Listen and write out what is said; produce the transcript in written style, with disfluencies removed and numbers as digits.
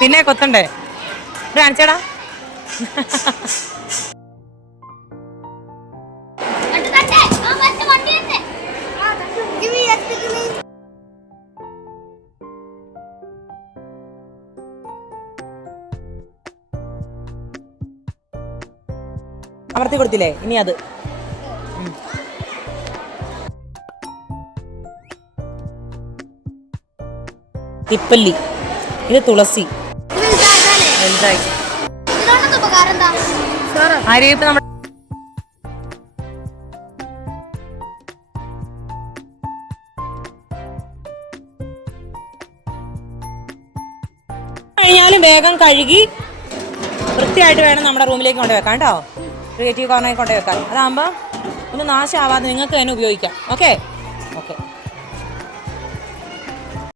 പിന്നെ കൊത്തണ്ടേ കാണിച്ചേടാ. അമർത്തി കൊടുത്തില്ലേ, ഇനി അത് തിപ്പല്ലി, ഇത് തുളസി. ആര്യപ്പ് നമ്മുടെ കഴിഞ്ഞാലും വേഗം കഴുകി വൃത്തിയായിട്ട് വേണം നമ്മുടെ റൂമിലേക്ക് കൊണ്ടുവെക്കാം കേട്ടോ. ക്രിയേറ്റീവ് കോർണറിൽ കൊണ്ടുവെക്കാം. അതാകുമ്പോൾ ഒന്ന് നാശമാവാതെ നിങ്ങൾക്ക് തന്നെ ഉപയോഗിക്കാം. ഓക്കെ.